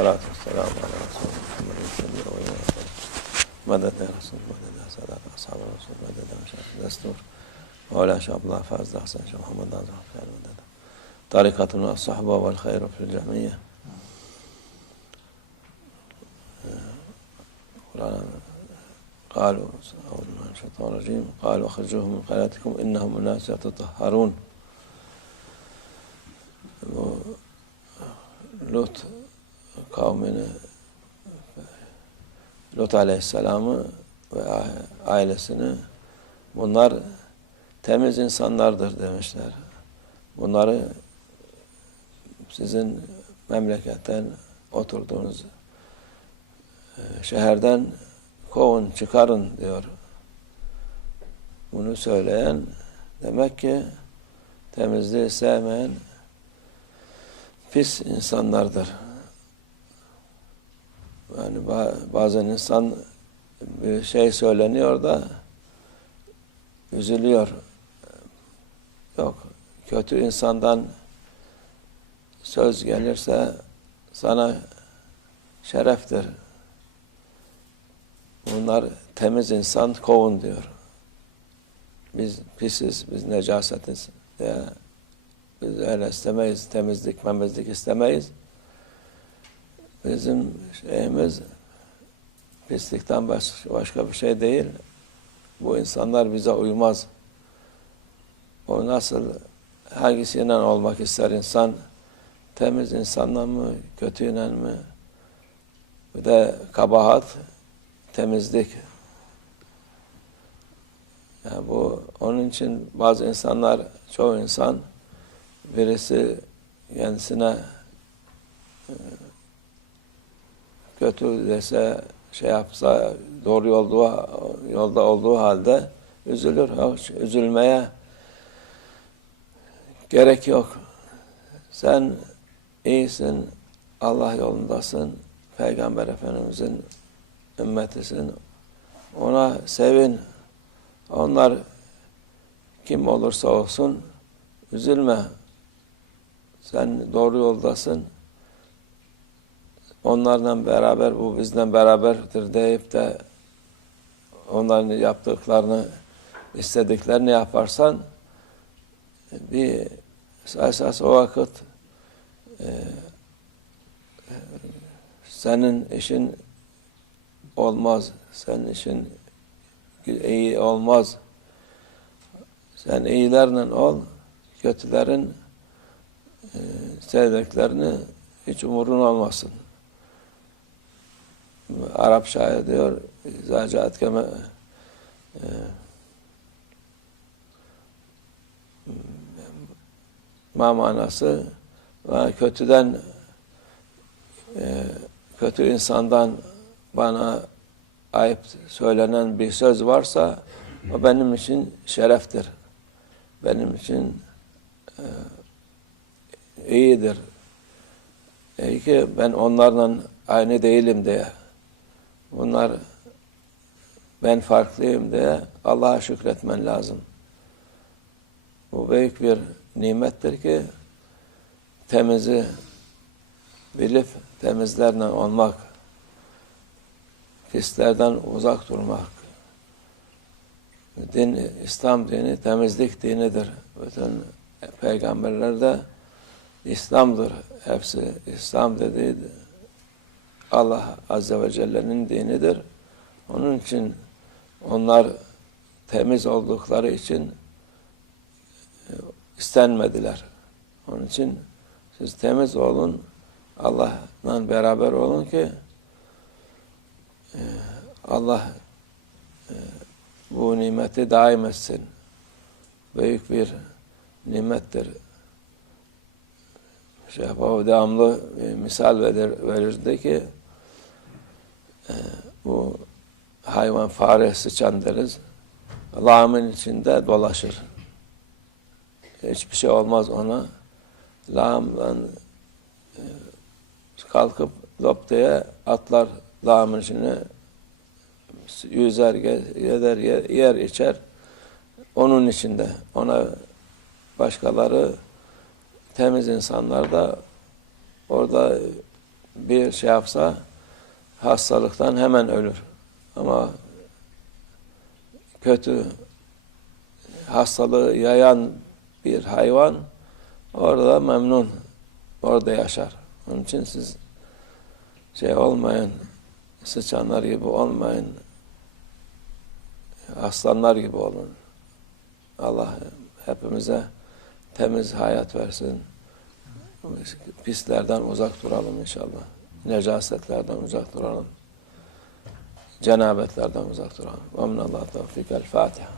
والصلاة والسلام على رسول محمد الكبير وإلى مدد يا رسول مدد يا صدق أصحاب الرسول مدد يا شيخ دستور. ولا شعب الله فاز أحسن شيخ محمد عبد خير مدد. طريقتنا الصحبة والخير في الجميع قالوا أعوذ من الشيطان الرجيم. قالوا أخرجوهم من قناتكم إنهم الناس يتطهرون. لوط kavmini Lut Aleyhisselam'ı ve ailesini bunlar temiz insanlardır demişler. Bunları sizin memleketten oturduğunuz e, şehirden kovun çıkarın diyor. Bunu söyleyen demek ki temizliği sevmeyen pis insanlardır. Yani bazen insan bir şey söyleniyor da üzülüyor. Yok, kötü insandan söz gelirse sana şereftir. Bunlar temiz insan kovun diyor. Biz pisiz, biz necasetiz diye biz öyle istemeyiz, temizlik, memizlik istemeyiz. Bizim şeyimiz pislikten başka bir şey değil. Bu insanlar bize uymaz. O nasıl, hangisiyle olmak ister insan? Temiz insanla mı, kötüyle mi? Bir de kabahat, temizlik. Yani bu onun için bazı insanlar, çoğu insan birisi kendisine e, kötü dese, şey yapsa, doğru yolda, yolda olduğu halde üzülür. Hoş, üzülmeye gerek yok. Sen iyisin, Allah yolundasın, Peygamber Efendimizin ümmetisin. Ona sevin. Onlar kim olursa olsun üzülme. Sen doğru yoldasın. Onlarla beraber, bu bizden beraberdir deyip de onların yaptıklarını, istediklerini yaparsan bir esas o vakit e, senin işin olmaz. Senin işin iyi olmaz. Sen iyilerle ol, kötülerin e, sevdiklerini hiç umurun olmasın. Arap şair diyor, zacaat keme e, ma manası ve kötüden e, kötü insandan bana ayıp söylenen bir söz varsa o benim için şereftir. Benim için e, iyidir. İyi ki ben onlarla aynı değilim diye. Bunlar ben farklıyım diye Allah'a şükretmen lazım. Bu büyük bir nimettir ki temizi bilip temizlerle olmak, pislerden uzak durmak. Din, İslam dini temizlik dinidir. Bütün peygamberler de İslam'dır. Hepsi İslam dediği Allah Azze ve Celle'nin dinidir. Onun için onlar temiz oldukları için e, istenmediler. Onun için siz temiz olun, Allah'la beraber olun ki e, Allah e, bu nimeti daim etsin. Büyük bir nimettir. Şey yapalım, devamlı misal verir, verirdi ki e, bu hayvan fare sıçan deriz. Lağımın içinde dolaşır. Hiçbir şey olmaz ona. Lağımdan e, kalkıp lop diye atlar lağımın içine yüzer, yer, yer içer. Onun içinde. Ona başkaları temiz insanlar da orada bir şey yapsa hastalıktan hemen ölür. Ama kötü hastalığı yayan bir hayvan orada memnun, orada yaşar. Onun için siz şey olmayın, sıçanlar gibi olmayın, aslanlar gibi olun. Allah hepimize temiz hayat versin. Pislerden uzak duralım inşallah. Necasetlerden uzak duralım. Cenabetlerden uzak duralım. Ve minallah tevfik. El Fatiha.